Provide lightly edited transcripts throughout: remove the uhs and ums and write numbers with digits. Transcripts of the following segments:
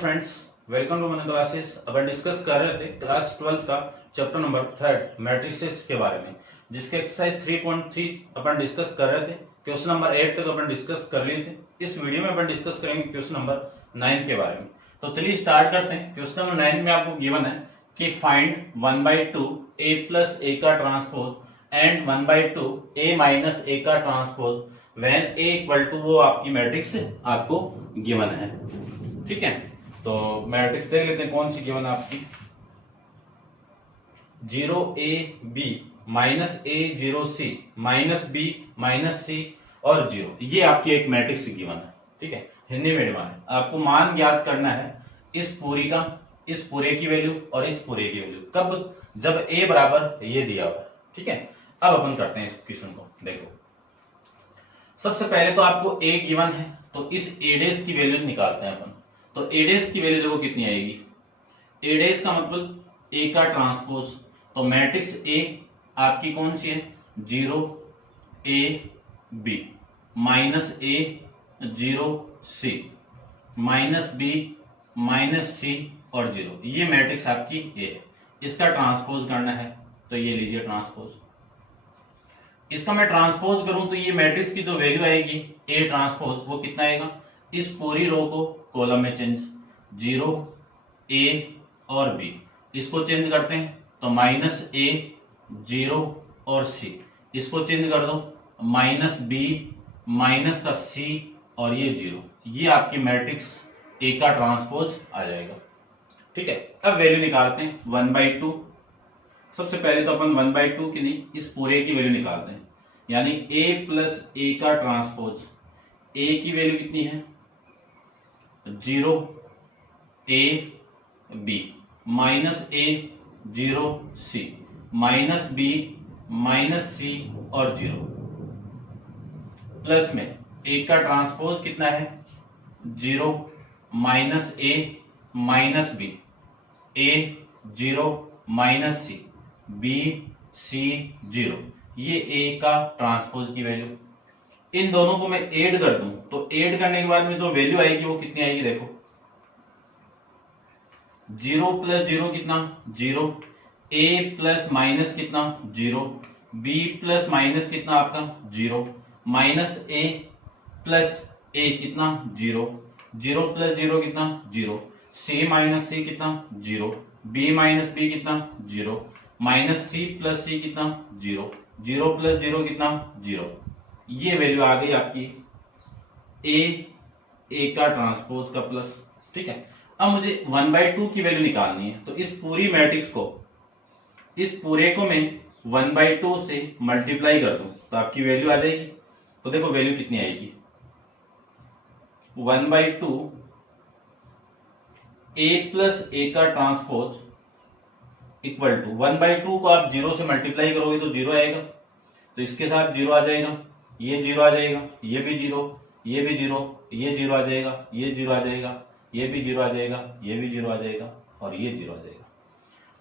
Friends, welcome to मन classes. अपन discuss कर रहे थे क्लास 12 का चैप्टर नंबर 3 मैट्रिसेस के बारे में, जिसके एक्सरसाइज 3.3 अपन डिस्कस कर रहे थे। क्वेश्चन नंबर 8 तक अपन डिस्कस कर लिए थे। इस वीडियो में अपन डिस्कस करेंगे क्वेश्चन नंबर 9 के बारे में। तो चलिए स्टार्ट करते हैं। क्वेश्चन नंबर 9 में आपको गिवन है कि फाइंड 1/2 a प्लस a का transpose and 1/2 a minus a का transpose when a equal to, वो आपकी मैट्रिक्स आपको गिवन है। ठीक है, तो मैट्रिक्स देख लेते हैं कौन सी गिवन है आपकी। 0ab minus a 0c minus b minus c और 0, ये आपकी एक मैट्रिक्स गिवन है। ठीक है, हिंदी में डिमांड है, आपको मान ज्ञात करना है इस पूरी का, इस पूरे की वैल्यू और इस पूरे की वैल्यू कब, जब a बराबर ये दिया हुआ है। ठीक है, अब अपन करते हैं इस क्वेश्चन को। देखो, सबसे पहले तो आपको a गिवन है, तो इस a' की वैल्यू निकालते हैं अपन। तो a' की वैल्यू देखो कितनी आएगी। a' का मतलब a का ट्रांसपोज, तो मैट्रिक्स a आपकी कौन सी है, 0 a b minus a 0 c minus b minus c और 0, ये मैट्रिक्स आपकी a है। इसका ट्रांसपोज करना है, तो ये लीजिए ट्रांसपोज। इसका मैं ट्रांसपोज करूं तो ये मैट्रिक्स की जो वैल्यू आएगी a ट्रांसपोज, वो कितना आएगा, इस पूरी रो को कॉलम में चेंज, 0 a और b, इसको चेंज करते हैं तो माइनस a 0 और c, इसको चेंज कर दो माइनस b माइनस का c और ये 0, ये आपकी मैट्रिक्स a का ट्रांसपोज आ जाएगा। ठीक है, अब वैल्यू निकालते हैं 1/2। सबसे पहले तो अपन 1/2 की नहीं, इस पूरे की वैल्यू निकालते हैं, यानी a प्लस a का ट्रांसपोज। a की वैल्यू कितनी है, 0 a b minus a 0 c minus b minus c और 0, प्लस में a का ट्रांसपोज कितना है, 0 minus a minus b, a 0 minus c b c 0, ये a का ट्रांसपोज की वैल्यू। इन दोनों को मैं ऐड कर दूं तो ऐड करने के बाद में जो वैल्यू आएगी वो कितनी आएगी, देखो 0 प्लस 0 कितना, 0 a प्लस माइनस कितना, 0 b प्लस माइनस कितना आपका 0 माइनस a प्लस a कितना 0, 0 प्लस 0 कितना 0, c माइनस c कितना 0, b माइनस b कितना 0 माइनस c प्लस c कितना 0, 0 प्लस 0 कितना 0, ये वैल्यू आ गई आपकी a का ट्रांसपोज का प्लस। ठीक है, अब मुझे 1/2 की वैल्यू निकालनी है, तो इस पूरी मैट्रिक्स को, इस पूरे को मैं 1/2 से मल्टीप्लाई कर दूं तो आपकी वैल्यू आ जाएगी। तो देखो वैल्यू कितनी आएगी, 1/2 a प्लस a का ट्रांसपोज इक्वल टू 1/2 को आप 0 से मल्टीप्लाई करोगे तो 0 आएगा, तो इसके साथ 0 आ जाएगा, ये 0 आ जाएगा, ये भी 0, ये भी 0, ये 0 आ जाएगा, ये 0 आ जाएगा, ये भी 0 आ जाएगा, ये भी 0 आ जाएगा और ये 0 आ जाएगा।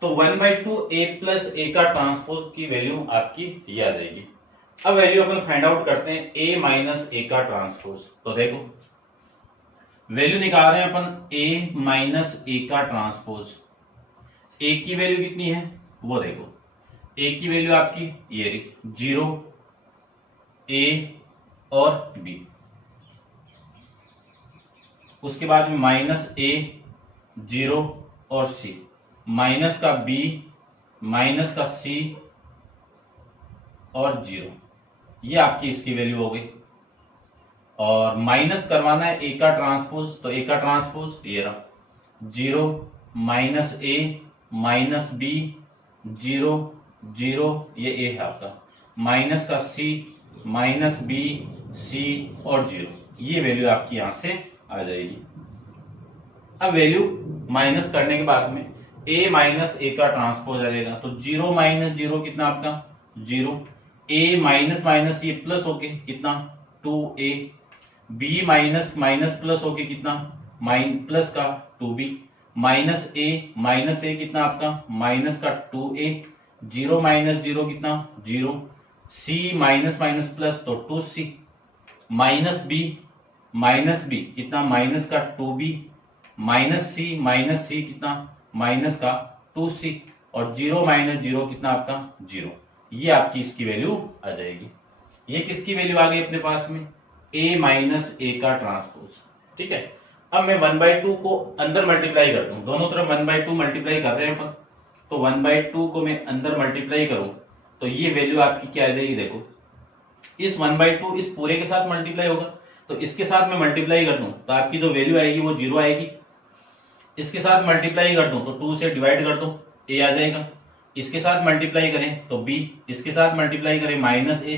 तो 1/2 a प्लस a का ट्रांसपोज की वैल्यू आपकी ये आ जाएगी। अब वैल्यू अपन फाइंड आउट करते हैं a माइनस a का ट्रांसपोज। तो देखो वैल्यू निकाल रहे हैं अपन a माइनस a का ट्रांसपोज। a की वैल्यू कितनी है वो देखो, a की वैल्यू आपकी ये रही, 0 a और b, उसके बाद में माइनस a 0 और c माइनस का b माइनस का c और 0, ये आपकी इसकी वैल्यू हो गई। और माइनस करवाना है a का ट्रांसपोज, तो a का ट्रांसपोज ये रहा, 0 माइनस a माइनस b 0 0, ये a है आपका, माइनस का c माइनस b c और 0, ये वैल्यू आपकी यहां से आ जाएगी। अब वैल्यू माइनस करने के बाद में a माइनस a का ट्रांसपोज आ जाएगा, तो 0 माइनस 0 कितना आपका 0, a माइनस माइनस ये प्लस होके कितना 2a, b minus minus plus होके कितना प्लस का 2b, माइनस a कितना आपका माइनस का 2a, 0 माइनस 0 कितना 0, c माइनस माइनस प्लस तो 2c, माइनस b कितना माइनस का 2b माइनस सी कितना माइनस का 2c और 0 माइनस 0 कितना आपका 0। ये आपकी इसकी वैल्यू आ जाएगी। ये किसकी वैल्यू आ गई अपने पास में a माइनस ए का ट्रांसपोज। ठीक है, अब मैं 1/2 को अंदर मल्टीप्लाई कर दूं, दोनों तरफ 1/2 मल्टीप्लाई कर रहे हैं अपन, तो 1/2 को मैं अंदर मल्टीप्लाई करूं तो ये वैल्यू आपकी क्या आ जाएगी, देखो इस 1/2 इस पूरे के साथ मल्टीप्लाई होगा, तो इसके साथ मैं मल्टीप्लाई कर दूं तो आपकी जो वैल्यू आएगी वो 0 आएगी। इसके साथ मल्टीप्लाई कर दूं तो 2 से डिवाइड कर दो a आ जाएगा। इसके साथ मल्टीप्लाई करें तो b, इसके साथ मल्टीप्लाई करें माइनस a,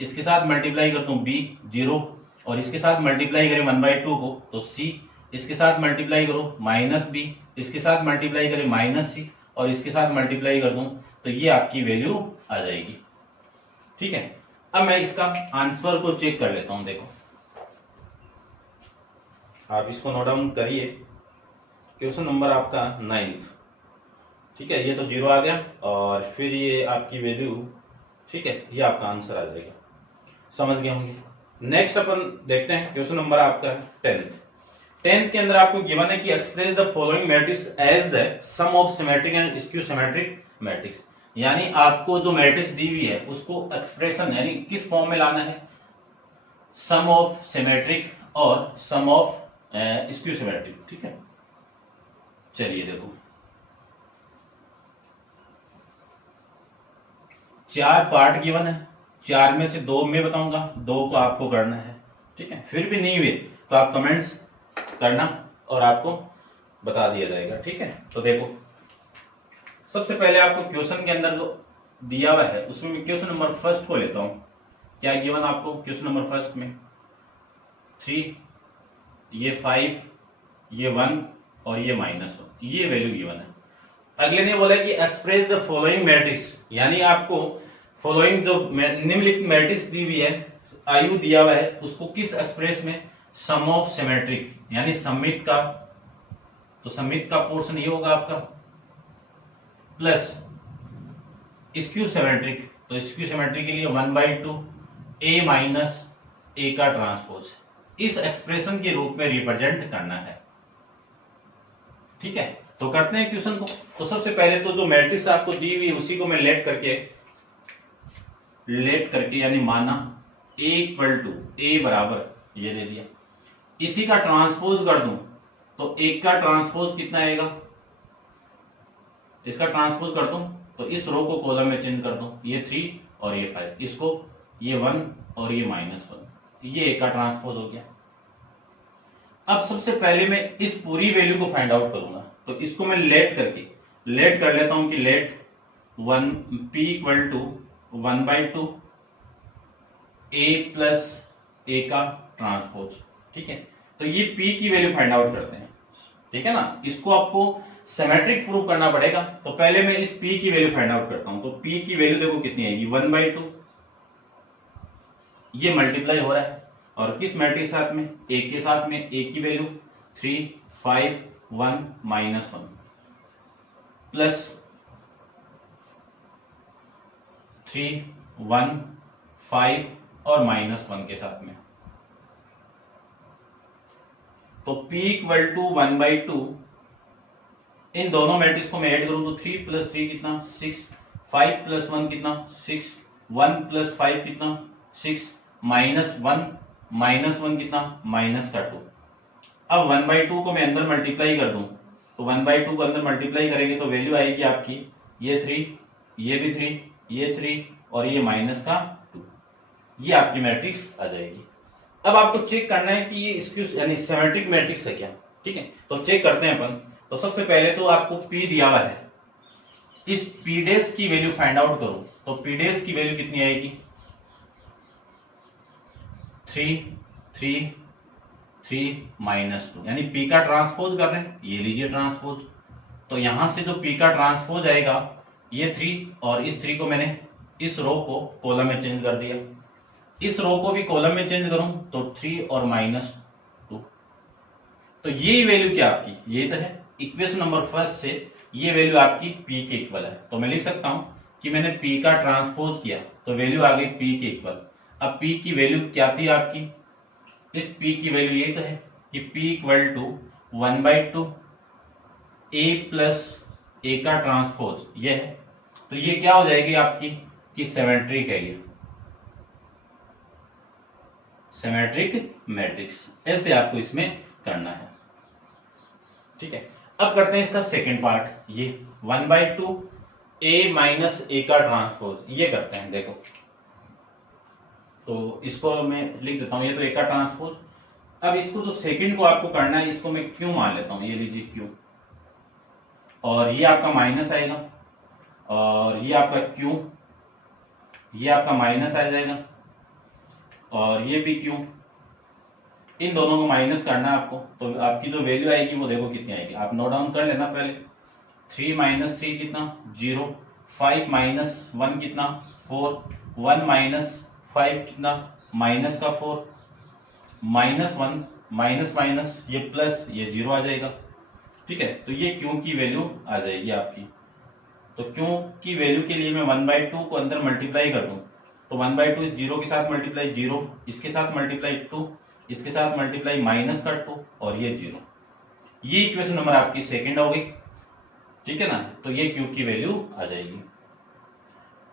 इसके साथ मल्टीप्लाई कर दूं b 0 और इसके साथ मल्टीप्लाई करें 1/2 को तो c, इसके साथ मल्टीप्लाई करो माइनस b, इसके साथ मल्टीप्लाई करें माइनस c और इसके साथ मल्टीप्लाई कर दूं तो ये आपकी वैल्यू आ जाएगी। ठीक है, अब मैं इसका आंसर को चेक कर लेता हूं। देखो आप इसको नोट डाउन करिए, क्वेश्चन नंबर आपका 9th। ठीक है, ये तो 0 आ गया और फिर ये आपकी वैल्यू, ठीक है, ये आपका आंसर आ जाएगा। समझ गए होंगे। नेक्स्ट अपन देखते हैं क्वेश्चन नंबर आपका 10th के अंदर आपको गिवन है कि express the following matrix as the sum of symmetric and skew symmetric matrix. यानी आपको जो मैट्रिक्स दी हुई है उसको एक्सप्रेशन यानी किस फॉर्म में लाना है, सम ऑफ सिमेट्रिक और सम ऑफ स्क्यू सिमेट्रिक। ठीक है, चलिए देखो 4 पार्ट गिवन है, 4 में से 2 मैं बताऊंगा, 2 को आपको करना है। ठीक है, फिर भी नहीं हुए तो आप कमेंट्स करना और आपको बता दिया जाएगा। ठीक है, तो देखो सबसे पहले आपको क्वेश्चन के अंदर जो दिया हुआ है उसमें मैं क्वेश्चन नंबर फर्स्ट को लेता हूं। क्या गिवन आपको क्वेश्चन नंबर फर्स्ट में 3, ये 5, ये 1 और ये -1, ये वैल्यू गिवन है। अगले ने बोला कि एक्सप्रेस द फॉलोइंग मैट्रिक्स, यानी आपको फॉलोइंग जो निम्नलिखित मैट्रिक्स दी हुई है, आयु दिया हुआ है, उसको किस एक्सप्रेस में, सम ऑफ सिमेट्रिक यानी सममित का, तो सममित का पोर्शन ये होगा आपका, प्लस स्क्यू सिमेट्रिक, तो स्क्यू सिमेट्रिक के लिए 1/2 a माइनस ए का ट्रांसपोज, इस एक्सप्रेशन के रूप में रिप्रेजेंट करना है। ठीक है, तो करते हैं क्वेश्चन को। तो सबसे पहले तो जो मैट्रिक्स आपको दी हुई उसी को मैं लेट करके यानी माना a बराबर ये दे दिया, इसी का ट्रांसपोज कर दूं तो एक का ट्रांसपोज कितना आएगा, इसका ट्रांसपोज कर दूं तो इस रो को कॉलम में चेंज कर दूं, ये 3 और ये 5, इसको ये 1 और ये -1, ये एक का ट्रांसपोज हो गया। अब सबसे पहले मैं इस पूरी वैल्यू को फाइंड आउट करूंगा, तो इसको मैं लेट कर लेता हूं कि लेट p = 1/2 a प्लस ए का ट्रांसपोज। ठीक है, तो ये p की वैल्यू फाइंड आउट करते हैं। ठीक है ना, इसको आपको सिमेट्रिक प्रूव करना पड़ेगा, तो पहले मैं इस p की वैल्यू फाइंड आउट करता हूं। तो p की वैल्यू देखो कितनी आएगी, 1/2, ये मल्टीप्लाई हो रहा है और किस मैट्रिक्स के साथ में, a के साथ में, a की वैल्यू 3, 5, 1, -1 प्लस 3, 1, 5 और -1 के साथ में, तो p = 1/2, इन दोनों मैट्रिक्स को मैं ऐड करूं तो 3 + 3 कितना 6, 5 + 1 कितना 6, 1 + 5 कितना 6, -1 कितना -2। अब 1/2 को मैं अंदर मल्टीप्लाई कर दूं तो 1/2 को अंदर मल्टीप्लाई करेंगे तो वैल्यू आएगी आपकी ये 3, ये भी 3, ये 3 और ये -2, ये आपकी मैट्रिक्स आ जाएगी। अब आपको चेक करना है कि ये स्क्यू यानी सिमेट्रिक मैट्रिक्स है क्या। ठीक है, तो चेक करते हैं अपन। तो सबसे पहले तो आपको p दिया हुआ है, इस p' की वैल्यू फाइंड आउट करो, तो p' की वैल्यू कितनी आएगी, 3, 3, 3 -2, यानी p का ट्रांसपोज कर रहे हैं, ये लीजिए ट्रांसपोज। तो यहां से जो p का ट्रांसपोज आएगा ये 3 और इस 3 को मैंने इस रो को कॉलम में चेंज कर दिया, इस रो को भी कॉलम में चेंज करूं तो 3 और -2, तो ये वैल्यू क्या आपकी, ये तो है इक्वेशन नंबर फर्स्ट से ये वैल्यू आपकी p के इक्वल है। तो मैं लिख सकता हूं कि मैंने p का ट्रांसपोज किया तो वैल्यू आ गई p के इक्वल। अब p की वैल्यू क्या थी आपकी, इस p की वैल्यू ये तो है कि p = 1/2 ए प्लस ए का ट्रांसपोज ये है, तो ये क्या हो जाएगी आपकी कि सिमेट्रिक है, ये सिमेट्रिक मैट्रिक्स। ऐसे आपको इसमें करना है, ठीक है। अब करते हैं इसका सेकंड पार्ट, ये 1/2 ए माइनस ए का ट्रांसपोज, ये करते हैं। देखो तो इसको मैं लिख देता हूं, ये तो ए का ट्रांसपोज। अब इसको जो सेकंड को आपको करना है, इसको मैं क्यू मान लेता हूं, ये लीजिए क्यू, और ये आपका माइनस आएगा, और ये आपका क्यू, ये आपका माइनस आ जाएगा, और ये भी क्यू। इन दोनों को माइनस करना है आपको, तो आपकी जो वैल्यू आएगी वो देखो कितनी आएगी, आप नोट डाउन कर लेना पहले। 3 माइनस 3 कितना 0, 5 माइनस 1 कितना 4, 1 माइनस 5 कितना माइनस का 4, माइनस 1 माइनस माइनस ये प्लस, ये 0 आ जाएगा, ठीक है। तो ये क्यू की वैल्यू आ जाएगी आपकी। तो क्यू की वैल्यू के लिए मैं 1/2 को अंदर मल्टीप्लाई कर दूं, तो 1/2 इस 0 के साथ मल्टीप्लाई 0, इसके साथ मल्टीप्लाई 2, इसके साथ मल्टीप्लाई माइनस का 2, और ये 0। ये इक्वेशन नंबर आपकी सेकंड हो गई, ठीक है ना। तो ये क्यू की वैल्यू आ जाएगी।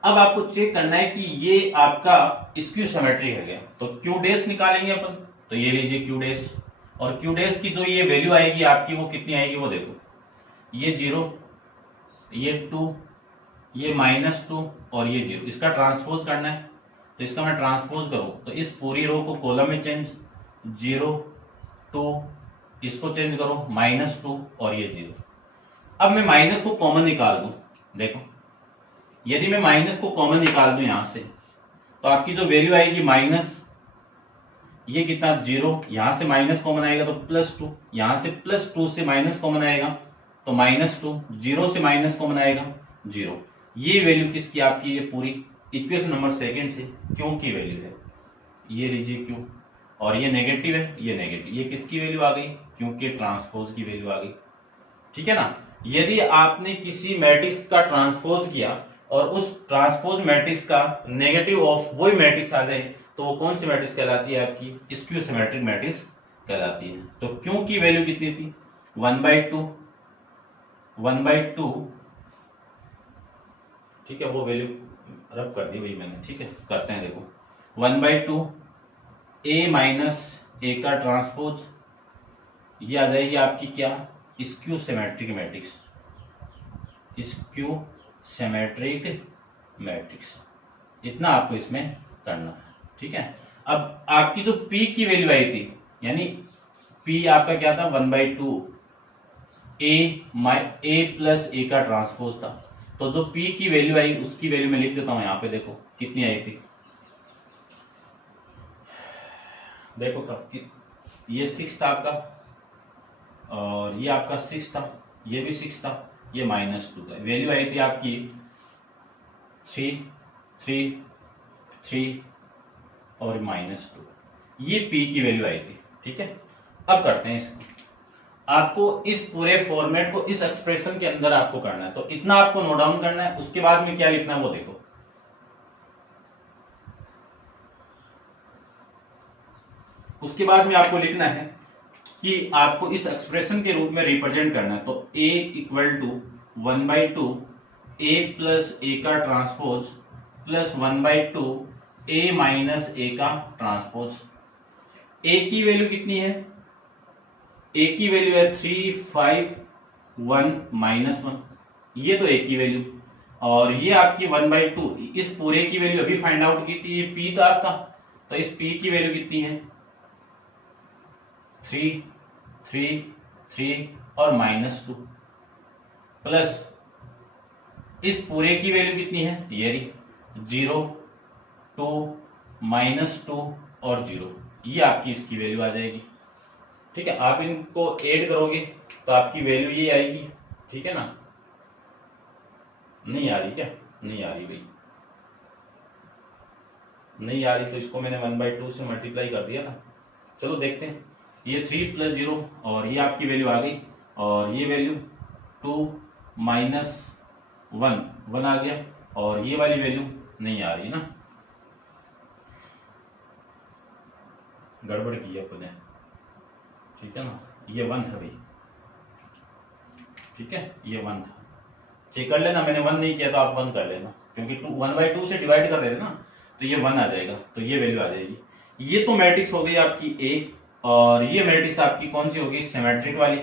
अब आपको चेक करना है कि ये आपका स्क्यू सिमेट्रिक है क्या, तो क्यू डैश निकालेंगे अपन। तो ये लीजिए क्यू डैश, और क्यू डैश की जो ये वैल्यू आएगी आपकी वो कितनी आएगी वो देखो, ये 0, ये 2, ये -2 और ये 0। इसका ट्रांसपोज करना है, तो इसका मैं ट्रांसपोज करूं तो इस पूरी रो को कॉलम में चेंज, 0 2, इसको चेंज करो -2 और ये 0। अब मैं माइनस को कॉमन निकाल दूं, देखो यदि मैं माइनस को कॉमन निकाल दूं यहां से, तो आपकी जो वैल्यू आएगी माइनस, ये कितना 0, यहां से माइनस कॉमन आएगा तो +2, यहां से +2 से माइनस कॉमन आएगा तो -2, 0 से माइनस कॉमन आएगा 0। ये वैल्यू किसकी आपकी, ये पूरी इक्वेशन नंबर सेकंड से क्यू की वैल्यू है, ये लीजिए क्यू, और ये नेगेटिव है, ये नेगेटिव, ये किसकी वैल्यू आ गई, क्योंकि ट्रांसपोज की वैल्यू आ गई, ठीक है ना। यदि आपने किसी मैट्रिक्स का ट्रांसपोज किया और उस ट्रांसपोज मैट्रिक्स का नेगेटिव ऑफ वही मैट्रिक्स आ जाए, तो वो कौन सी मैट्रिक्स कहलाती है, आपकी स्क्यू सिमेट्रिक मैट्रिक्स कहलाती है। तो क्यू की वैल्यू कितनी थी 1/2, ठीक है, वो वैल्यू रब कर दी वही मैंने, ठीक है। करते हैं, देखो 1/2 ए माइनस ए का ट्रांसपोज, ये आ जाएगी आपकी क्या, skew symmetric matrix, skew symmetric matrix. इतना आपको इसमें करना है, ठीक है। अब आपकी जो P की वैल्यू आई थी, यानी P आपका क्या था 1/2 ए प्लस ए का ट्रांसपोज था, तो जो P की वैल्यू आई उसकी वैल्यू मैं लिख देता हूं यहां पे, देखो कितनी आई थी, देखो कब, ये 6 था आपका, और ये आपका 6 था, ये भी 6 था, ये -2 था। वैल्यू आई थी आपकी 3 3 3 और -2, ये P की वैल्यू आई थी, ठीक है। अब करते हैं इसको, आपको इस पूरे फॉर्मेट को इस एक्सप्रेशन के अंदर आपको करना है, तो इतना आपको नोट डाउन करना है। उसके बाद में क्या लिखना है वो देखो, उसके बाद में आपको लिखना है कि आपको इस एक्सप्रेशन के रूप में रिप्रेजेंट करना है। तो A = 1/2 ए प्लस ए का ट्रांसपोज प्लस 1/2 ए माइनस ए का ट्रांसपोज। ए की वैल्यू कितनी है, ए की वैल्यू है 3 5 1 -1, ये तो ए की वैल्यू, और ये आपकी 1/2, इस पूरे की वैल्यू अभी फाइंड आउट की थी, ये P था आपका, तो इस P की वैल्यू कितनी है 3 3 3 और -2, प्लस इस पूरे की वैल्यू कितनी है, ये रही 0 2 -2 और 0, ये आपकी इसकी वैल्यू आ जाएगी, ठीक है। आप इनको ऐड करोगे तो आपकी वैल्यू ये आएगी, ठीक है ना। नहीं आ रही क्या, नहीं आ रही भाई, नहीं आ रही, तो इसको मैंने 1/2 से मल्टीप्लाई कर दिया ना। चलो देखते हैं, ये 3 + 0 और ये आपकी वैल्यू आ गई, और ये वैल्यू 2 -1 1 आ गया, और ये वाली वैल्यू नहीं आ रही ना, गड़बड़ की है अपने, ठीक है ना, ये 1 है भाई। ठीक है, ये 1 था। चेक कर लेना, मैंने 1 नहीं किया तो आप 1 कर लेना, क्योंकि 1/2 से डिवाइड कर रहे थे ना, तो ये 1 आ जाएगा, तो ये वैल्यू आ जाएगी। ये तो मैट्रिक्स हो गई आपकी ए, और ये मैट्रिक्स आपकी कौन सी होगी, सिमेट्रिक वाली।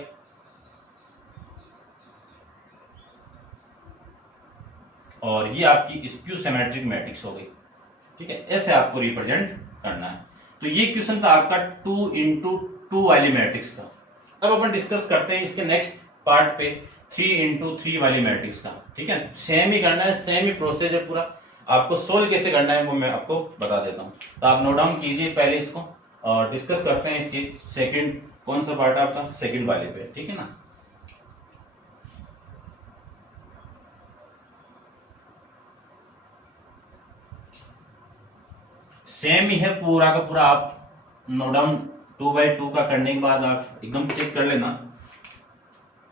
और ये आपकी स्क्यू सिमेट्रिक मैट्रिक्स हो गई। ठीक है, ऐसे आपको रिप्रेजेंट करना है। तो ये क्वेश्चन था आपका 2x2 वाली मैट्रिक्स का। अब अपन डिस्कस करते हैं इसके नेक्स्ट पार्ट पे 3x3 वाली मैट्रिक्स का। ठीक है, सेम ही करना है, सेम ही प्रोसेस है पूरा। आपको सोल्व कैसे करना है वो मैं आपको बता देता हूँ, तो आप नोट डाउन कीजिए पहले इसको, और डिस्कस करते हैं इसके सेकंड, कौन सा पार्ट आपका, सेकंड वाले पे। ठीक है ना। सेम ही है पूरा का पूरा, आप नोट डाउन 2/2 का करने के बाद आप एकदम चेक कर लेना।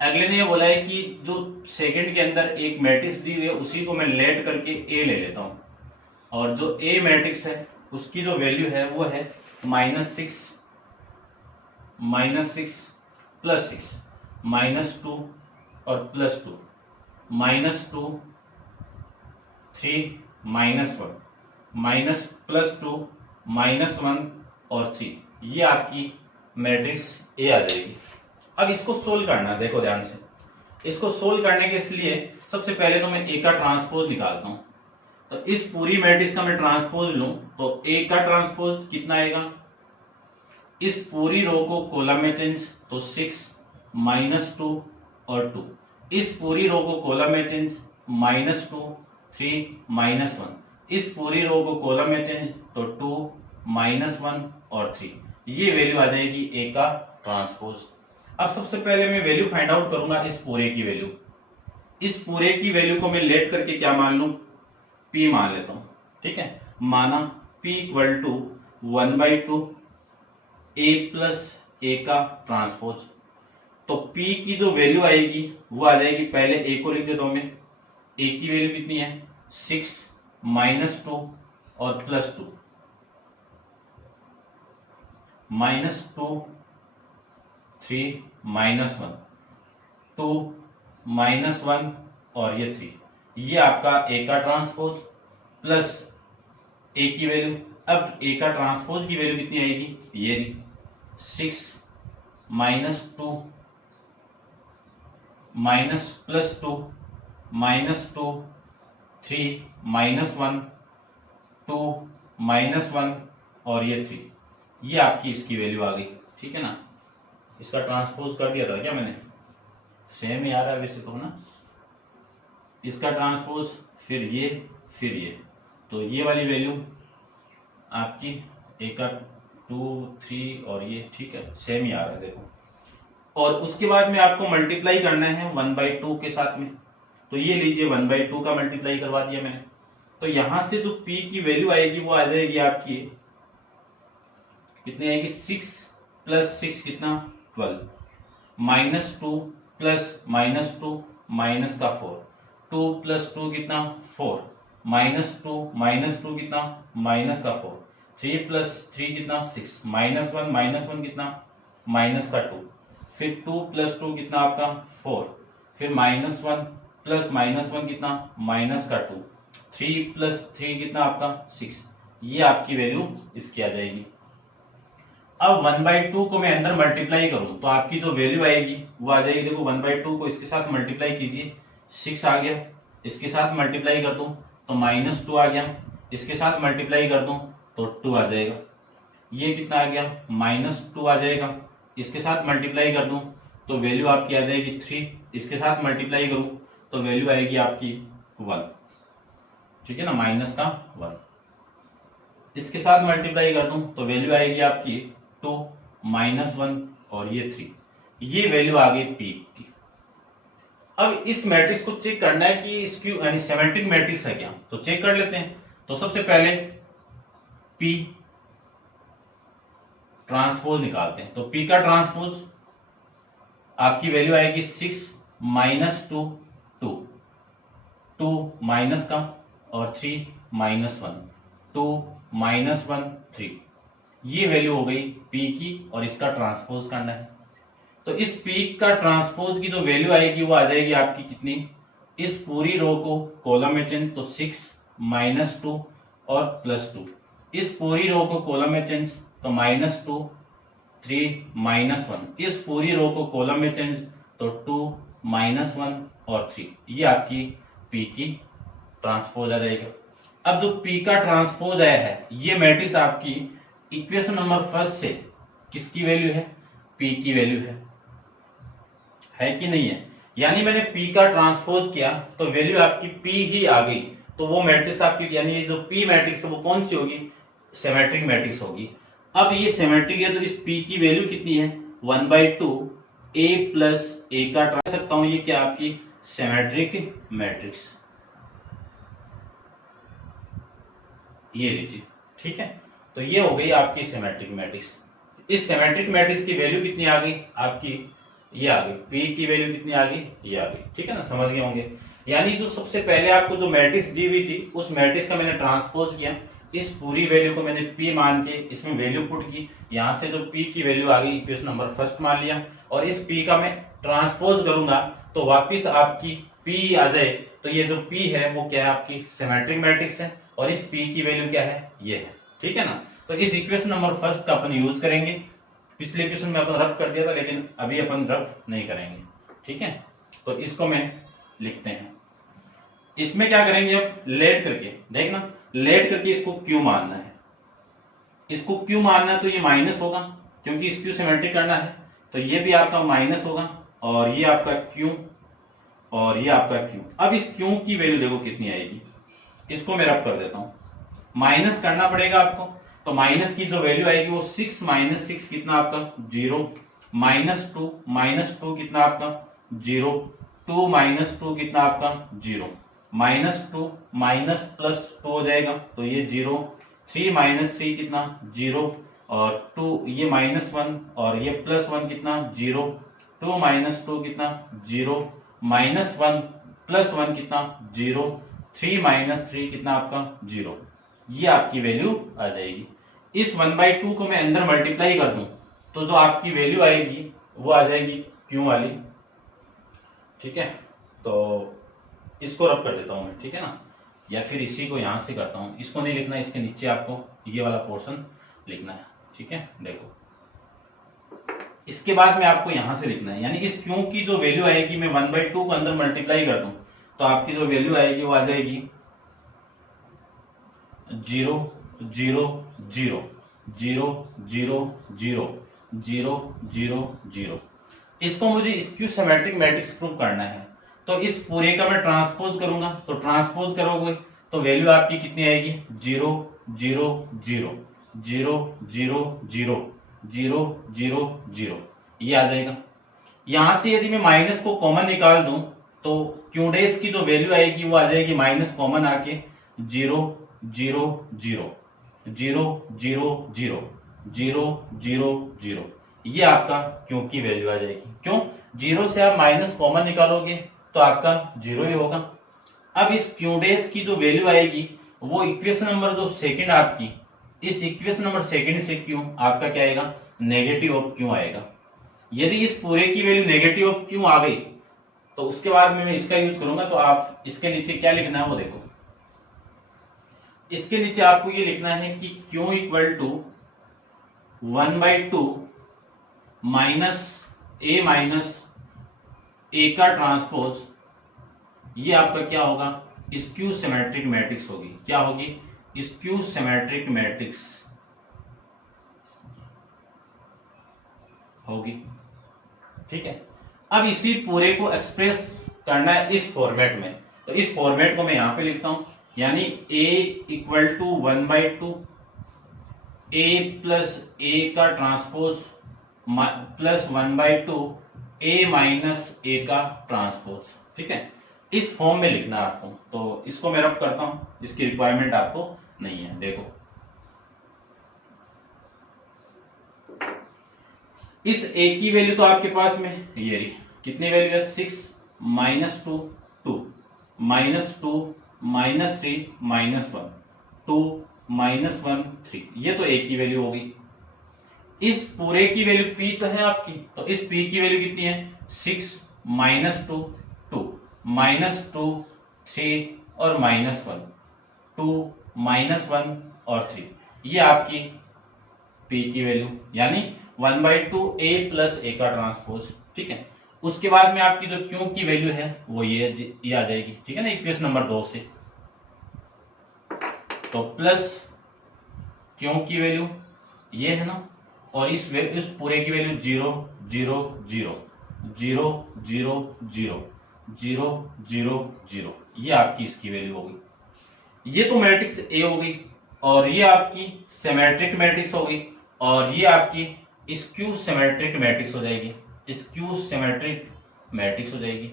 अगले ने ये बोला है कि जो सेकंड के अंदर एक मैट्रिक्स दी हुई है उसी को मैं लेट करके ए ले लेता हूं, और जो ए मैट्रिक्स है उसकी जो वैल्यू है वो है -6 +6 -2 और +2 -2 3 -1 +2 -1 और 3, ये आपकी मैट्रिक्स ए आ जाएगी। अब इसको सोल्व करना है, देखो ध्यान से। इसको सोल्व करने के लिए सबसे पहले तो मैं ए का ट्रांसपोज निकालता हूं। तो इस पूरी मैट्रिक्स का मैं ट्रांसपोज लूं तो ए का ट्रांसपोज कितना आएगा, इस पूरी रो को कॉलम में चेंज तो 6 -2 और 2, इस पूरी रो को कॉलम में चेंज -2 3 -1, इस पूरी रो को कॉलम में चेंज तो 2 -1 और 3, ये वैल्यू आ जाएगी ए का ट्रांसपोज। अब सबसे पहले मैं वैल्यू फाइंड आउट करूंगा इस पूरे की वैल्यू। इस पूरे की वैल्यू को मैं लेट करके क्या मान लूं, P मान लेता हूं। ठीक है, माना P = 1/2 A + A का ट्रांसपोज। तो P की जो वैल्यू आएगी वो आ जाएगी, पहले A को लिख देता हूं मैं। A की वैल्यू कितनी है, 6 -2 और +2 -2 3 -1 2 -1 और ये 3, ये आपका ए का ट्रांसपोज प्लस ए की वैल्यू। अब ए का ट्रांसपोज की वैल्यू कितनी आएगी, ये 6 -2 +2 -2 3 -1 2 -1 और ये 3, ये आपकी इसकी वैल्यू आ गई। ठीक है ना, इसका ट्रांसपोज कर दिया था क्या मैंने, सेम ही आ रहा है वैसे तो ना। इसका ट्रांसपोज फिर ये, तो ये वाली वैल्यू आपकी ए का 2 3 और ये, ठीक है, सेम ही आ रहा है देखो। और उसके बाद में आपको मल्टीप्लाई करना है 1/2 के साथ में, तो ये लीजिए 1/2 का मल्टीप्लाई करवा दिया मैंने। तो यहां से जो P की वैल्यू आएगी वो आ जाएगी आपकी कितनी आएगी, 6 + 6 कितना, 12 -2 + -2 माइनस का 4 2 + 2 कितना, 4 -2 कितना, माइनस का 4 3 + 3 कितना, 6 -1 कितना, माइनस का 2 फिर 2 + 2 कितना आपका 4 फिर -1 + -1 कितना, माइनस का 2 3 + 3 कितना आपका 6, ये आपकी वैल्यू इसकी आ जाएगी। अब 1/2 को मैं अंदर मल्टीप्लाई करूं तो आपकी जो वैल्यू आएगी वो आ जाएगी, देखो 1/2 को इसके साथ मल्टीप्लाई कीजिए, 6 आ गया, इसके साथ मल्टीप्लाई कर दूं तो -2 आ गया, इसके साथ मल्टीप्लाई कर दूं तो 2 आ जाएगा, ये कितना आ गया, -2 आ जाएगा, इसके साथ मल्टीप्लाई कर दूं तो वैल्यू आपकी आ जाएगी 3, इसके साथ मल्टीप्लाई करूं तो वैल्यू आएगी आपकी 1, ठीक है ना, माइनस का 1, इसके साथ मल्टीप्लाई कर दूं तो वैल्यू आएगी आपकी 2 -1 और ये 3, ये वैल्यू आ गई P की। अब इस मैट्रिक्स को चेक करना है कि स्क्यू यानी सिमेट्रिक मैट्रिक्स है क्या, तो चेक कर लेते हैं। तो सबसे पहले P ट्रांसपोज निकालते हैं। तो P का ट्रांसपोज आपकी वैल्यू आएगी 6 -2 2 2 माइनस का और 3 -1 2 -1 3, ये वैल्यू हो गई P की और इसका ट्रांसपोज करना है। तो इस P का ट्रांसपोज की जो वैल्यू आएगी वो आ जाएगी आपकी कितनी, इस पूरी रो को कॉलम में चेंज तो 6 -2 और +2, इस पूरी रो को कॉलम में चेंज तो -2 3 -1, इस पूरी रो को कॉलम में चेंज तो 2 -1 और 3। ये आपकी P की ट्रांसपोज आ जाएगा। अब जो P का ट्रांसपोज आया है ये मैट्रिक्स आपकी इक्वेशन नंबर फर्स्ट से किसकी वैल्यू है, P की वैल्यू है कि नहीं है। यानी मैंने P का ट्रांसपोज किया तो वैल्यू आपकी P ही आ गई, तो वो मैट्रिक्स आपकी यानी जो P मैट्रिक्स है वो कौन सी होगी, सिमेट्रिक मैट्रिक्स होगी। अब ये सिमेट्रिक है तो इस P की वैल्यू कितनी है 1/2 A प्लस A का ट्रांस सकता हूं, ये क्या आपकी सिमेट्रिक मैट्रिक्स, ये लीजिए, ठीक है। तो ये हो गई आपकी सिमेट्रिक मैट्रिक्स। इस सिमेट्रिक मैट्रिक्स की वैल्यू कितनी आ गई आपकी, ये आ गई, P की वैल्यू कितनी आ गई, ये आ गई, ठीक है ना, समझ गए होंगे। यानी जो सबसे पहले आपको जो मैट्रिक्स दी हुई थी उस मैट्रिक्स का मैंने ट्रांसपोज किया, इस पूरी वैल्यू को मैंने P मान के इसमें वैल्यू पुट की, यहां से जो P की वैल्यू आ गई इक्वेशन नंबर फर्स्ट मान लिया, और इस P का मैं ट्रांसपोज करूंगा तो वापिस आपकी P आ जाए, तो ये जो P है वो क्या है आपकी सिमेट्रिक मैट्रिक्स है, और इस P की वैल्यू क्या है, ये है, ठीक है ना। तो इस इक्वेशन नंबर फर्स्ट का अपन यूज करेंगे, पिछले इक्वेशन में अपन रफ कर दिया था लेकिन अभी अपन रफ नहीं करेंगे, ठीक है। तो इसको मैं लिखते हैं, इसमें क्या करेंगे अब लेट करके, देखना लेट करके इसको Q मानना है, इसको Q मानना है तो ये माइनस होगा क्योंकि इस Q सिमेट्रिक करना है, तो ये भी आपका माइनस होगा और ये आपका Q और ये आपका Q। अब इस Q की वैल्यू देखो कितनी आएगी, इसको मैं रफ कर देता हूं, माइनस करना पड़ेगा आपको, तो माइनस की जो वैल्यू आएगी वो 6 - 6 कितना आपका 0, -2 कितना आपका 0, 2 - 2 कितना आपका 0, -2 +2 हो जाएगा तो ये 0, 3 - 3 कितना 0 और 2 ये -1 और ये +1 कितना 0, 2 - 2 कितना 0, -1 +1 कितना 0, 3 - 3 कितना आपका 0, ये आपकी वैल्यू आ जाएगी। इस 1/2 को मैं अंदर मल्टीप्लाई कर दूं तो जो आपकी वैल्यू आएगी वो आ जाएगी Q वाली, ठीक है। तो इसको रब कर देता हूं मैं, ठीक है ना, या फिर इसी को यहां से करता हूं, इसको नहीं लिखना, इसके नीचे आपको ये वाला पोर्शन लिखना है, ठीक है। देखो इसके बाद में आपको यहां से लिखना है, यानी इस Q की जो वैल्यू आएगी मैं 1/2 को अंदर मल्टीप्लाई कर दूं तो आपकी जो वैल्यू आएगी वो आ जाएगी 0 0 0 0 0 0 0 0 0। इसको मुझे स्क्यू सिमेट्रिक मैट्रिक्स प्रूव करना है, तो इस पूरे का मैं ट्रांसपोज करूंगा, तो ट्रांसपोज करोगे तो वैल्यू आपकी कितनी आएगी 0 0 0 0 0 0 0 0 0, ये आ जाएगा। यहां से यदि मैं माइनस को कॉमन निकाल दूं तो क्यू डैश की जो वैल्यू आएगी वो आ जाएगी माइनस कॉमन आके 0 0 0 0 0 0 0 0 0, ये आपका क्यू की वैल्यू आ जाएगी। क्यों, 0 से आप माइनस कॉमन निकालोगे तो आपका 0 ही होगा। अब इस क्यू डैश की जो वैल्यू आएगी वो इक्वेशन नंबर जो सेकंड आपकी, इस इक्वेशन नंबर सेकंड से क्यू आपका क्या आएगा नेगेटिव ऑफ क्यू आएगा। यदि इस पूरे की वैल्यू नेगेटिव ऑफ क्यू आ गई तो उसके बाद में मैं इसका यूज करूंगा, तो आप इसके नीचे क्या लिखना है वो देखो, इसके नीचे आपको ये लिखना है कि Q इक्वल टू 1/2 -A का ट्रांसपोज, ये आपका क्या होगा स्क्यू सिमेट्रिक मैट्रिक्स होगी। क्या होगी स्क्यू सिमेट्रिक मैट्रिक्स होगी, ठीक है। अब इसी पूरे को एक्सप्रेस करना है इस फॉर्मेट में, तो इस फॉर्मेट को मैं यहां पे लिखता हूं, यानी A equal to 1/2 A plus A का transpose plus 1/2 A minus A का ट्रांसपोज, ठीक है। इस फॉर्म में लिखना है आपको, तो इसको मैं रब करता हूं, इसकी रिक्वायरमेंट आपको नहीं है। देखो इस A की वैल्यू तो आपके पास में ये रही, कितनी वैल्यू है 6 -2 2 -2 -3 -1 2 -1 3, ये तो A की वैल्यू होगी। इस पूरे की वैल्यू p तो है आपकी, तो इस p की वैल्यू कितनी है 6 -2 2 -2 3 और -1 2 -1 और 3, ये आपकी p की वैल्यू यानी 1/2 a प्लस a का ट्रांसपोज। ठीक है, उसके बाद में आपकी जो q की वैल्यू है वो ये आ जाएगी। ठीक है ना, इक्वेशन नंबर 2 से, तो प्लस q की वैल्यू ये है ना, और इस पूरे की वैल्यू 0 0 0 0 0 0 0 0 0, ये आपकी इसकी वैल्यू होगी। ये तो मैट्रिक्स ए हो गई, और ये आपकी सिमेट्रिक मैट्रिक्स हो गई, और ये आपकी स्क्यू सिमेट्रिक मैट्रिक्स हो जाएगी, स्क्यू सिमेट्रिक मैट्रिक्स हो जाएगी।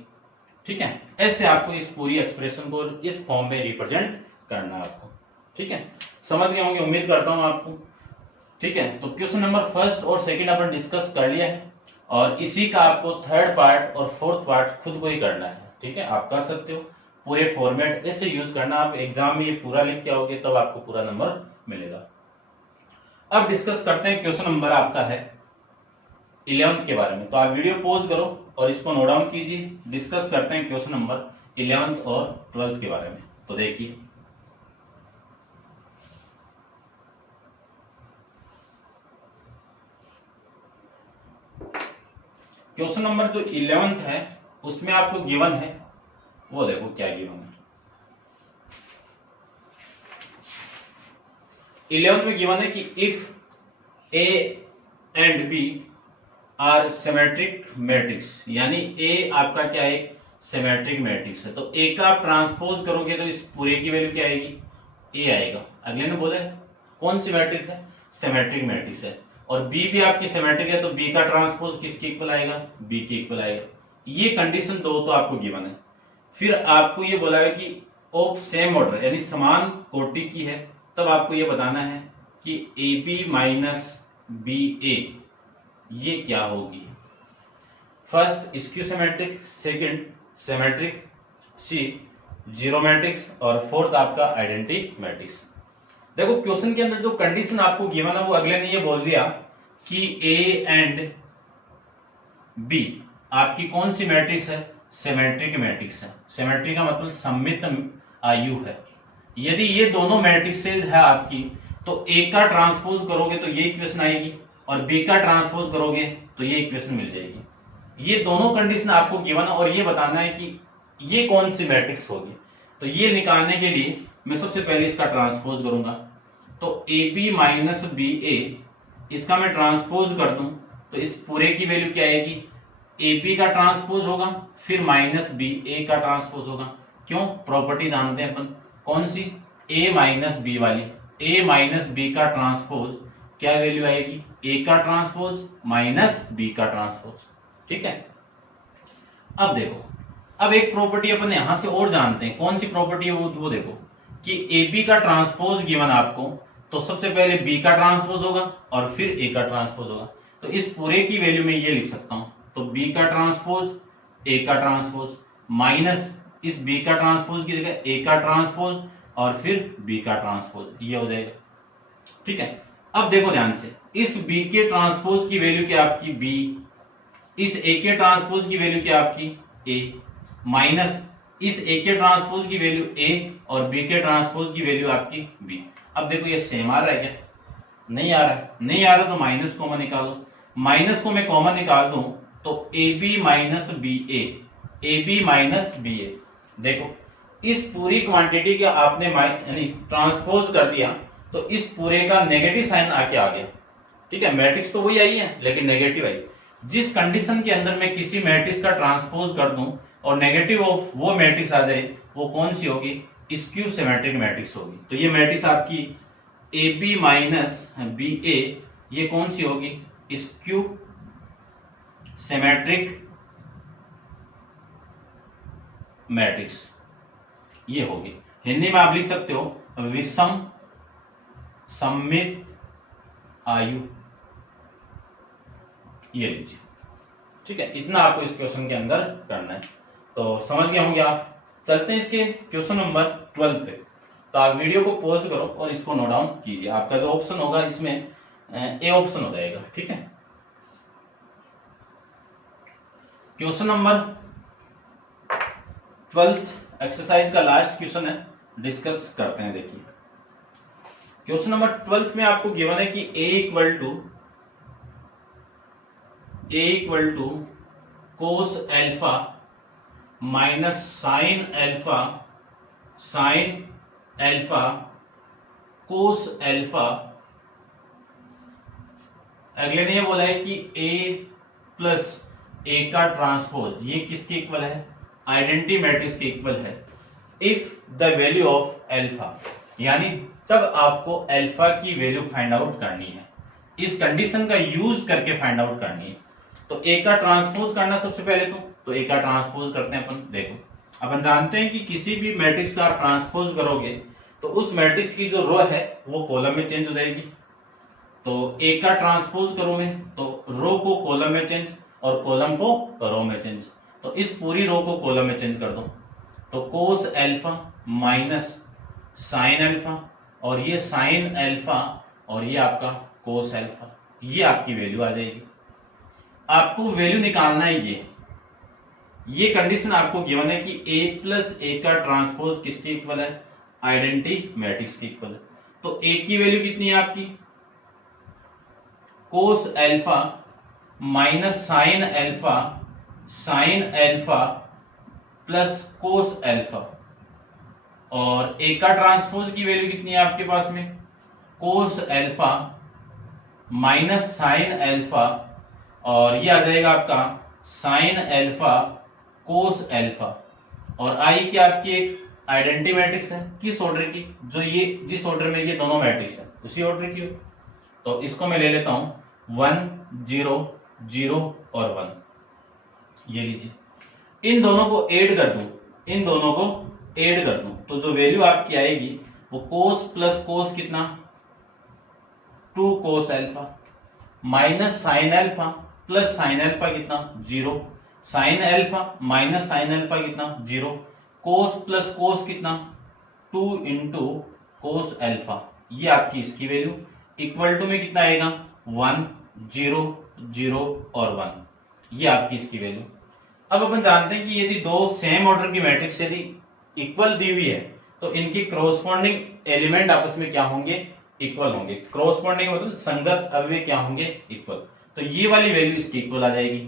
ठीक है, ऐसे आपको इस पूरी एक्सप्रेशन को इस फॉर्म में रिप्रेजेंट करना है आपको। ठीक है, समझ गए होंगे, उम्मीद करता हूं आपको। ठीक है, तो क्वेश्चन नंबर फर्स्ट और सेकंड अपन डिस्कस कर लिया है, और इसी का आपको थर्ड पार्ट और फोर्थ पार्ट खुद को ही करना है। ठीक है, आप कर सकते हो, पूरे फॉर्मेट ऐसे यूज करना, आप एग्जाम में ये पूरा लिख के आओगे तब आपको पूरा नंबर मिलेगा। अब डिस्कस करते हैं, क्वेश्चन नंबर आपका है 11th के बारे में, तो आप वीडियो पॉज करो और इसको नोट डाउन कीजिए। डिस्कस करते हैं क्वेश्चन नंबर 11th और 12th के बारे में। तो देखिए, क्वेश्चन नंबर जो 11th है उसमें आपको गिवन है, वो देखो क्या गिवन है। 11th में गिवन है कि if A and B are symmetric matrix, यानी ए आपका क्या है, सिमेट्रिक मैट्रिक्स है, तो ए का आप ट्रांसपोज करोगे तो इस पूरे की वैल्यू क्या आएगी, ए आएगा। अगले ने बोला कौन सी मैट्रिक्स है, सिमेट्रिक मैट्रिक्स है, और बी भी आपकी सिमेट्रिक है, तो बी का ट्रांसपोज किसके इक्वल आएगा, बी के इक्वल आएगा। ये कंडीशन 2 तो आपको गिवन है। फिर आपको ये बोला है कि ऑफ सेम ऑर्डर यानी समान कोटि की है, तब आपको ये बताना है कि A B minus B A ये क्या होगी। First skew symmetric, second symmetric, C zero matrix, और फोर्थ आपका आइडेंटिटी मैट्रिक्स। देखो क्वेश्चन के अंदर जो कंडीशन आपको गिवन है वो अगले ने ये बोल दिया कि ए एंड बी आपकी कौन सी मैट्रिक्स है, सिमेट्रिक मैट्रिक्स है। सिमेट्रिक का मतलब सममित आयु है। यदि ये दोनों मैट्रिक्सेज है आपकी, तो ए का ट्रांसपोज करोगे तो ये इक्वेशन आएगी, और बी का ट्रांसपोज करोगे तो ये इक्वेशन मिल जाएगी। ये दोनों कंडीशन आपको गिवन है, और ये बताना है कि ये कौन सी मैट्रिक्स होगी। तो ये निकालने के लिए मैं सबसे पहले इसका ट्रांसपोज करूंगा, तो ए बी माइनस बी ए, इसका मैं ट्रांसपोज कर दूं तो इस पूरे की वैल्यू क्या आएगी, ए बी का ट्रांसपोज होगा, फिर माइनस बी ए का ट्रांसपोज होगा। क्यों, प्रॉपर्टी जानते हैं अपन, कौन सी, ए माइनस बी वाली। ए माइनस बी का ट्रांसपोज क्या वैल्यू आएगी, ए का ट्रांसपोज माइनस बी का ट्रांसपोज। ठीक है, अब देखो, अब एक प्रॉपर्टी अपन यहां से और जानते हैं, कौन सी प्रॉपर्टी है वो देखो कि ए बी का ट्रांसपोज गिवन आपको, तो सबसे पहले बी का ट्रांसपोज होगा और फिर ए का ट्रांसपोज होगा। तो इस पूरे की वैल्यू में ये लिख सकता हूं, तो बी का ट्रांसपोज, ए का ट्रांसपोज, माइनस इस बी का ट्रांसपोज की जगह ए का ट्रांसपोज और फिर बी का ट्रांसपोज, ये हो जाएगा। ठीक है, अब देखो ध्यान से, इस बी के ट्रांसपोज की वैल्यू क्या आपकी बी, इस ए के ट्रांसपोज की वैल्यू क्या आपकी ए, माइनस इस ए के ट्रांसपोज की वैल्यू ए और बी के ट्रांसपोज की वैल्यू आपकी बी। अब देखो ये सेम आ रहा है क्या, नहीं आ रहा है, नहीं आ रहा तो माइनस कॉमन निकालो। माइनस को मैं कॉमन निकाल दूं तो A B minus B A B minus B A. देखो इस पूरी क्वांटिटी का आपने यानी ट्रांसपोज कर दिया, तो इस पूरे का नेगेटिव साइन आके आ गया। ठीक है, मैट्रिक्स तो वही आई है लेकिन नेगेटिव आई। जिस कंडीशन के अंदर मैं किसी मैट्रिक्स का ट्रांसपोज कर दूं और नेगेटिव ऑफ वो मैट्रिक्स आ जाए, वो कौन सी होगी, स्क्यू सिमेट्रिक मैट्रिक्स होगी। तो ये मैट्रिक्स आपकी ए बी माइनस बी ए, ये कौन सी होगी, स्क्यू सिमेट्रिक मैट्रिक्स ये होगी। हिंदी में आप लिख सकते हो विषम सममित आयु, ये लीजिए। ठीक है, इतना आपको इस क्वेश्चन के अंदर करना है, तो समझ गए होंगे आप। चलते हैं इसके क्वेश्चन नंबर 12 पे। तो आप वीडियो को पॉज करो और इसको नोट डाउन कीजिए। आपका जो ऑप्शन होगा इसमें ए ऑप्शन हो जाएगा। ठीक है, क्वेश्चन नंबर 12th एक्सरसाइज का लास्ट क्वेश्चन है, डिस्कस करते हैं। देखिए क्वेश्चन नंबर 12th में आपको गिवन है कि a equal to cos alpha minus sine alpha cos alpha. अगले ने ये बोला है कि a प्लस ए का ट्रांसपोज ये किसके इक्वल है, आइडेंटिटी मैट्रिक्स के इक्वल है if the value of alpha, यानी तब आपको एल्फा की वैल्यू फाइंड आउट करनी है, इस कंडीशन का यूज करके फाइंड आउट करनी है। तो ए का ट्रांसपोज करना सबसे पहले तो ए का ट्रांसपोज करते हैं अपन। देखो अपन जानते हैं कि किसी भी मैट्रिक्स का ट्रांसपोज करोगे तो उस मैट्रिक्स की जो रो है वो कॉलम में चेंज हो जाएगी। तो ए का ट्रांसपोज करोगे तो रो को कॉलम में चेंज और कॉलम को रो में चेंज, तो इस पूरी रो को कॉलम में चेंज कर दो। तो कोस एल्फा माइनस साइन एल्फा और ये साइन एल्फा और ये आपका कोस एल्फा, ये आपकी वैल्यू आ जाएगी। आपको वैल्यू निकालना है ये कंडीशन आपको गिवन है कि a प्लस ए का ट्रांसपोज किसके इक्वल है, आइडेंटिटी मैट्रिक्स के इक्वल है। तो a की वैल्यू कितनी है आपकी, कोस alpha minus sine alpha plus cos alpha, और ए का ट्रांसपोज की वैल्यू कितनी है आपके पास में, कोस एल्फा माइनस साइन एल्फा और ये आ जाएगा आपका साइन एल्फा कोस एल्फा। और आई की आपकी एक आइडेंटिटी मैट्रिक्स है, किस ऑर्डर की, जो ये जिस ऑर्डर में ये दोनों मैट्रिक्स है उसी ऑर्डर की हो। तो इसको मैं ले लेता हूं 1 0 0 और 1, ये लीजिए। इन दोनों को ऐड कर दूं तो जो वैल्यू आपकी आएगी वो कोस प्लस कोस कितना 2 कोस alpha minus sine alpha plus sine alpha कितना 0, sine alpha minus sine alpha कितना 0, कोस प्लस कोस कितना 2 इंटू कोस एल्फा, ये आपकी इसकी वैल्यू इक्वल टू में कितना आएगा 1 0 0 और 1, ये आपकी इसकी वैल्यू। अब अपन जानते हैं कि यदि दो सेम ऑर्डर की मैट्रिक्स यदि इक्वल दी हुई है तो इनकी क्रोस्पॉन्डिंग एलिमेंट आपस में क्या होंगे, इक्वल होंगे। क्रोस्पॉन्डिंग मतलब संगत अवयव क्या होंगे, इक्वल। तो ये वाली वैल्यू इसकी इक्वल आ जाएगी।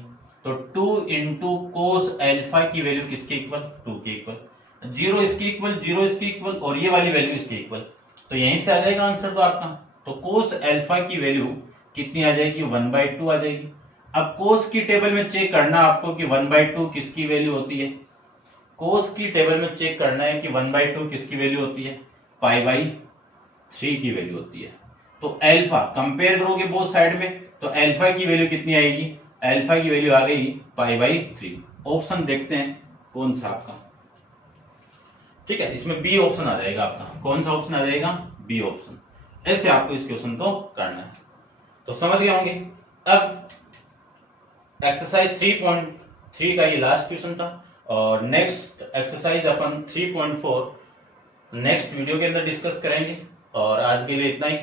तो 2 इंटू कोस एल्फा की वैल्यू किसके इक्वल, 2 के इक्वल, 0 इसके इक्वल 0 इसके इक्वल और ये वाली वैल्यू इसके इक्वल। तो यहीं से आ जाएगा आंसर तो आपका। तो कोस एल्फा की वैल्यू कितनी आ जाएगी, 1/2 आ जाएगी। अब कोस की टेबल में चेक करना आपको कि 1/2 किसकी वैल्यू होती है, कोस की टेबल में चेक करना है कि 1/2 किसकी वैल्यू होती है, π/3 की वैल्यू होती है। तो एल्फा कंपेयर करोगे बोथ साइड में तो एल्फा की वैल्यू कितनी आएगी, एल्फा की वैल्यू आ गई π/3। ऑप्शन देखते हैं कौन सा आपका, ठीक है, इसमें बी ऑप्शन आ जाएगा आपका। कौन सा ऑप्शन आ जाएगा, बी ऑप्शन। ऐसे आपको इस क्वेश्चन को करना है, तो समझ गए होंगे। अब एक्सरसाइज 3.3 का ये लास्ट क्वेश्चन था और नेक्स्ट एक्सरसाइज अपन 3.4 नेक्स्ट वीडियो के अंदर डिस्कस करेंगे। और आज के लिए इतना ही।